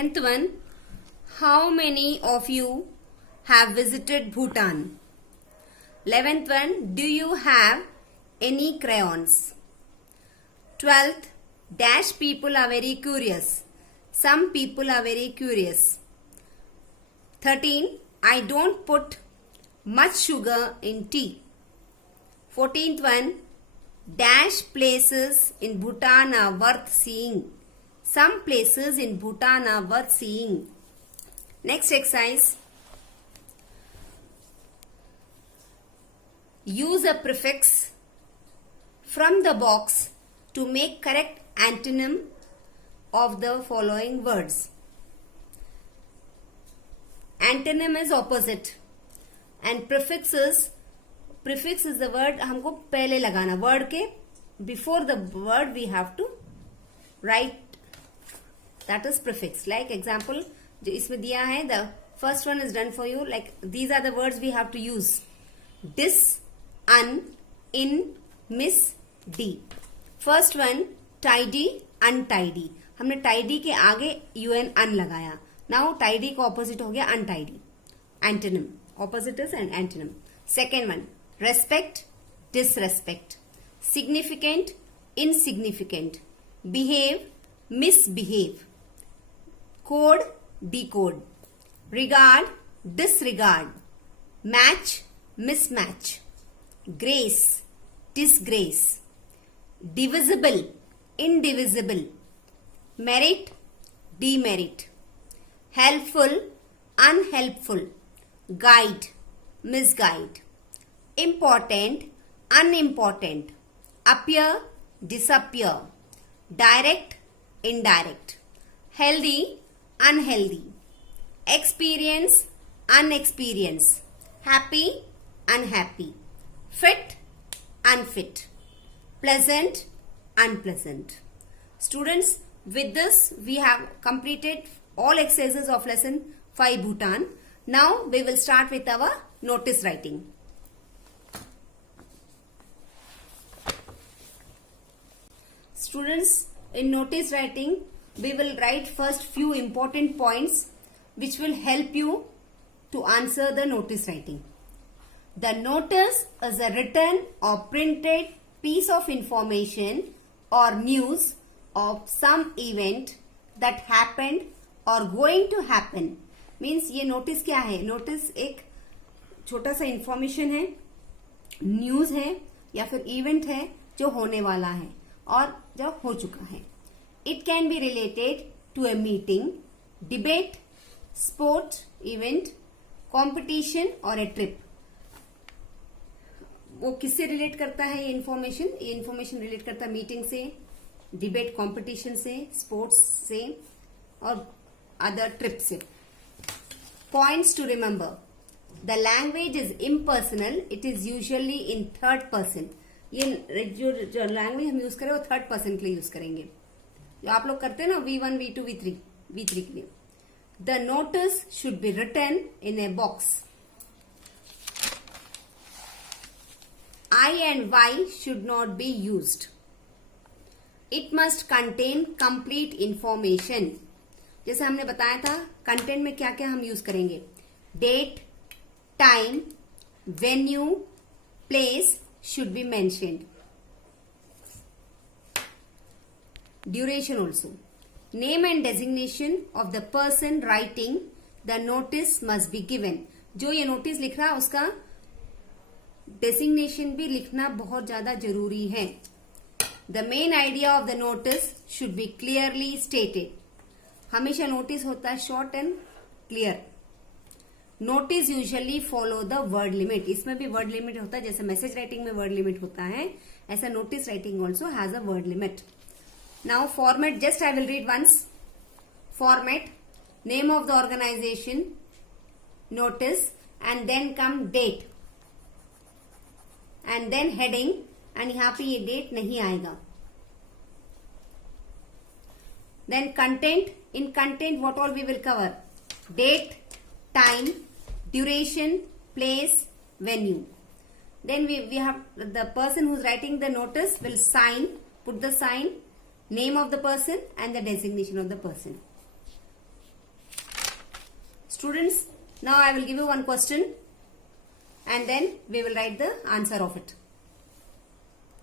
10th one, how many of you have visited Bhutan? 11th one, do you have any crayons? 12th, dash people are very curious. Some people are very curious. 13, I don't put much sugar in tea. 14th one, dash places in Bhutan are worth seeing. Some places in Bhutan are worth seeing. Next exercise. Use a prefix from the box to make correct antonym of the following words. Antonym is opposite and prefix is the word हमको पहले लगाना. Word के before the word we have to write. That is prefix. Like example जो इसमें दिया है, the first one is done for you. Like these are the words we have to use. Dis, un, in, miss, d. First one tidy, untidy. हमने tidy के आगे un लगाया. Now tidy का opposite हो गया untidy. Antonym. Opposite is an antonym. Second one respect, disrespect. Significant, insignificant. Behave, misbehave. Code, decode. Regard, disregard. Match, mismatch. Grace, disgrace. Divisible, indivisible. Merit, demerit. Helpful, unhelpful. Guide, misguide. Important, unimportant. Appear, disappear. Direct, indirect. Healthy, unhealthy. Experience, unexperienced. Happy, unhappy. Fit, unfit. Pleasant, unpleasant. Students, with this we have completed all exercises of lesson 5 Bhutan. Now we will start with our notice writing. Students, in notice writing we will write first few important points which will help you to answer the notice writing. The notice is a written or printed piece of information or news of some event that happened or going to happen. Means ये notice क्या है? Notice एक छोटा सा information है, news है या फिर event है जो होने वाला है और जो हो चुका है. It can be related to a meeting, debate, sport, event, competition or a trip. वो किससे रिलेट करता है ये इन्फॉर्मेशन? ये इन्फॉर्मेशन रिलेट करता है मीटिंग से, डिबेट कंपटीशन से, स्पोर्ट्स से और अदर ट्रिप से. Points to remember. The language is impersonal. It is usually in third person. ये जो लैंग्वेज हम यूज करें वो थर्ड पर्सन के लिए यूज करेंगे. जो आप लोग करते हैं ना V1, V2, V3 के लिए. The notice should be written in a box. I and Y should not be used. It must contain complete information. जैसे हमने बताया था कंटेंट में क्या क्या हम यूज करेंगे. Date, time, venue, place should be mentioned. Duration also. Name and designation of the person writing the notice must be given. जो ये नोटिस लिख रहा है उसका डेजिग्नेशन भी लिखना बहुत ज्यादा जरूरी है. The main idea of the notice should be clearly stated. हमेशा नोटिस होता है short and clear. Notice usually follow the word limit. इसमें भी वर्ड लिमिट होता है. जैसे मैसेज राइटिंग में वर्ड लिमिट होता है ऐसा notice writing also has a word limit. Now format, just I will read once. Format, name of the organization, notice and then come date and then heading, and यहाँ पे ये date नहीं आएगा. Then content. In content what all we will cover? Date, time, duration, place, venue. Then we have the person who's writing the notice will sign, put the sign, name of the person and the designation of the person. Students, now I will give you one question and then we will write the answer of it.